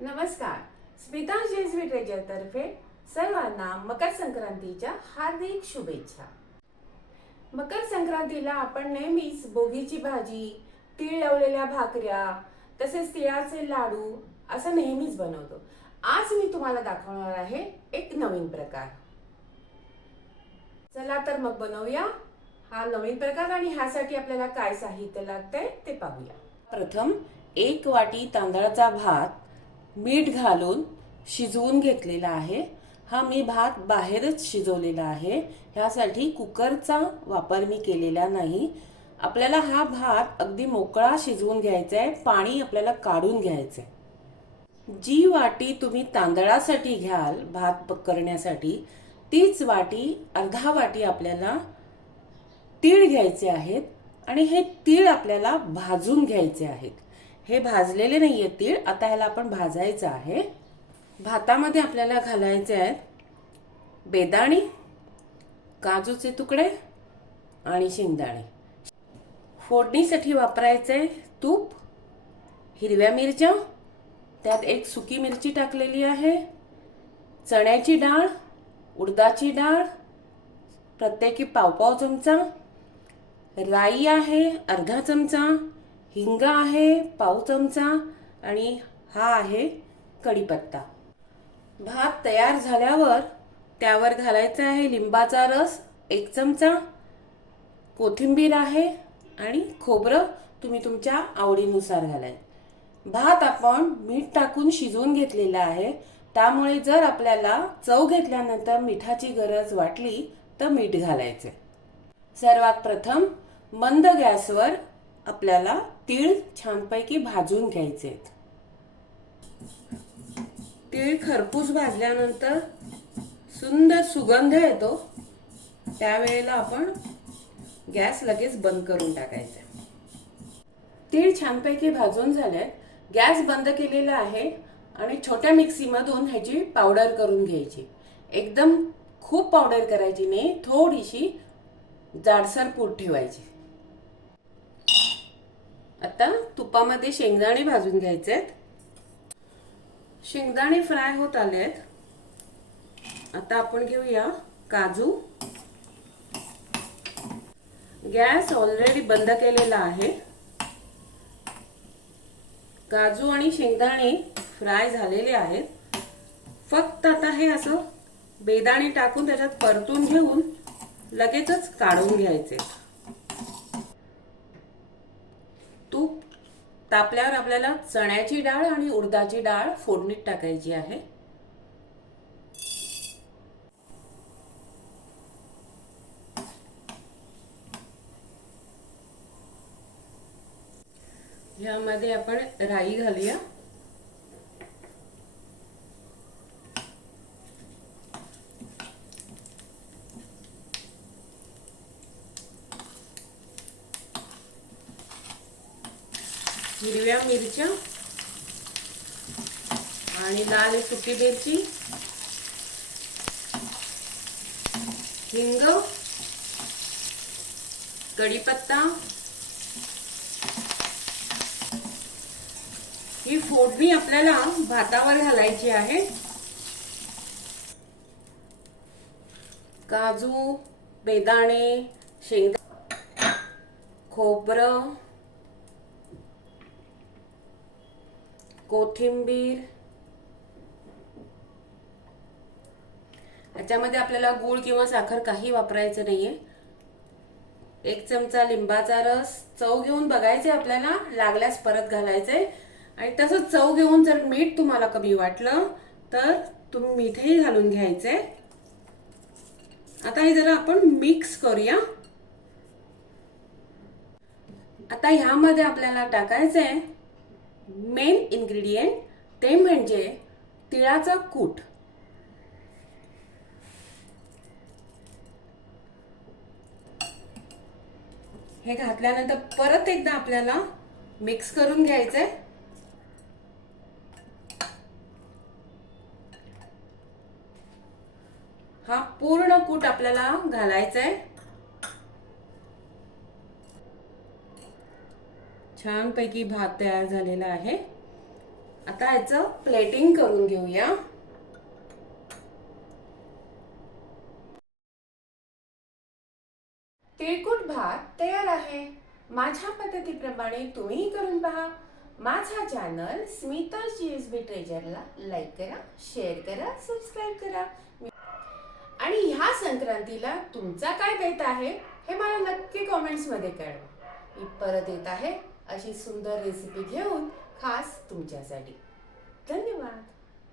नमस्कार. स्मिता जेजवी ट्रेजरतर्फे सर्वांना मकर संक्रांतीच्या हार्दिक शुभेच्छा. मकर संक्रांतीला आपण नेहमीच बोगीची भाजी तीळ लावलेल्या भाकऱ्या तसेच तिळाचे लाडू असं नेहमीच बनवतो. आज मी तुम्हाला दाखवणार आहे एक नवीन प्रकार. चला तर मग बनवूया. हा नवीन प्रकार आणि ह्यासाठी आपल्याला काय साहित्य लागतंय ते पाहूया. प्रथम एक वाटी तांदळाचा भात मीठ घालून शिजवून घेतलेला आहे. हा मी भात बाहेरच शिजवलेला आहे. ह्यासाठी कुकरचा वापर मी केलेला नाही. आपल्याला हा भात अगदी मोकळा शिजवून घ्यायचा आहे. पाणी आपल्याला काढून घ्यायचं आहे. जी वाटी तुम्ही तांदळासाठी घ्याल भात करण्यासाठी तीच वाटी अर्धा वाटी आपल्याला तीळ घ्यायचे आहेत आणि हे तीळ आपल्याला भाजून घ्यायचे आहेत. हे भाजलेले नाही आहेत तीळ आता ह्याला आपण भाजायचं आहे. भातामध्ये आपल्याला घालायचे आहेत बेदाणे काजूचे तुकडे आणि शेंगदाणे. फोडणीसाठी वापरायचे तूप हिरव्या मिरच्या त्यात एक सुकी मिरची टाकलेली आहे चण्याची डाळ उडदाची डाळ प्रत्येकी पावपाव चमचा राई आहे अर्धा चमचा हिंग आहे पाव चमचा आणि हा आहे कढीपत्ता. भात तयार झाल्यावर त्यावर घालायचा आहे लिंबाचा रस एक चमचा. कोथिंबीर आहे आणि खोबरं तुम्ही तुमच्या आवडीनुसार घालाय भात आपण मीठ टाकून शिजवून घेतलेला आहे. त्यामुळे जर आपल्याला चव घेतल्यानंतर मिठाची गरज वाटली तर मीठ घालायचे. सर्वात प्रथम मंद गॅसवर आपल्याला तीळ छानपैकी भाजून घ्यायचे तीळ खरपूस भाजल्यानंतर सुंदर सुगंध येतो. त्यावेळेला आपण गॅस लगेच बंद करून टाकायचा. तीळ छानपैकी भाजून झाले गॅस बंद केलेला आहे आणि छोट्या मिक्सीमधून ह्याची पावडर करून घ्यायची. एकदम खूप पावडर करायची नाही थोडीशी जाडसर पूड ठेवायची. आता तुपामध्ये शेंगदाणे भाजून घ्यायचे आहेत शेंगदाणे फ्राय होत आले आहेत आता आपण घेऊया काजू. गॅस ऑलरेडी बंद केलेला आहे. काजू आणि शेंगदाणे फ्राय झालेले आहेत. फक्त आता हे असं बेदाणे टाकून त्याच्यात परतून घेऊन लगेचच काढून घ्यायचे. तूप तापल्यावर आपल्याला चण्याची डाळ आणि उडदाची डाळ फोडणीत टाकायची आहे. ह्यामध्ये आपण राई घालूया. हिरव्या मिरच्या आणि लाल सुकी मिरची हिंग कढीपत्ता. ही फोडणी आपल्याला भातावर घालायची आहे. काजू बेदाणे शेंगा खोबरं कोथिंबीर. याच्यामध्ये आपल्याला गूळ किंवा साखर काही वापरायचं नाहीये. एक चमचा लिंबाचा रस चव घेऊन बघायचे आपल्याला लागल्यास परत घालायचे. आणि तसंच चव घेऊन जर मीठ तुम्हाला कमी वाटलं तर तुम्ही मीठही घालून घ्यायचे. आता हे जरा आपण मिक्स करूया. आता ह्यामध्ये आपल्याला टाकायचंय मेन इन्ग्रेडियंट ते म्हणजे तिळाचा कूट. हे घातल्यानंतर परत एकदा आपल्याला मिक्स करून घ्यायचंय. हा पूर्ण कूट आपल्याला घालायचा आहे छानपैकी भात तयार झालेला आहे. आता याचं प्लेटिंग करून घेऊया. तिळकुट भात तयार आहे. माझ्या पद्धतीप्रमाणे तुम्ही करून पहा. माझा channel Smita G S B ट्रेजरला like करा शेअर करा सबस्क्राईब करा. आणि ह्या संक्रांतीला तुमचा काय बेत आहे हे मला नक्की कॉमेंट्समध्ये कळवा. मी परत येत आहे. अशी सुंदर रेसिपी घेऊन खास तुमच्यासाठी. धन्यवाद.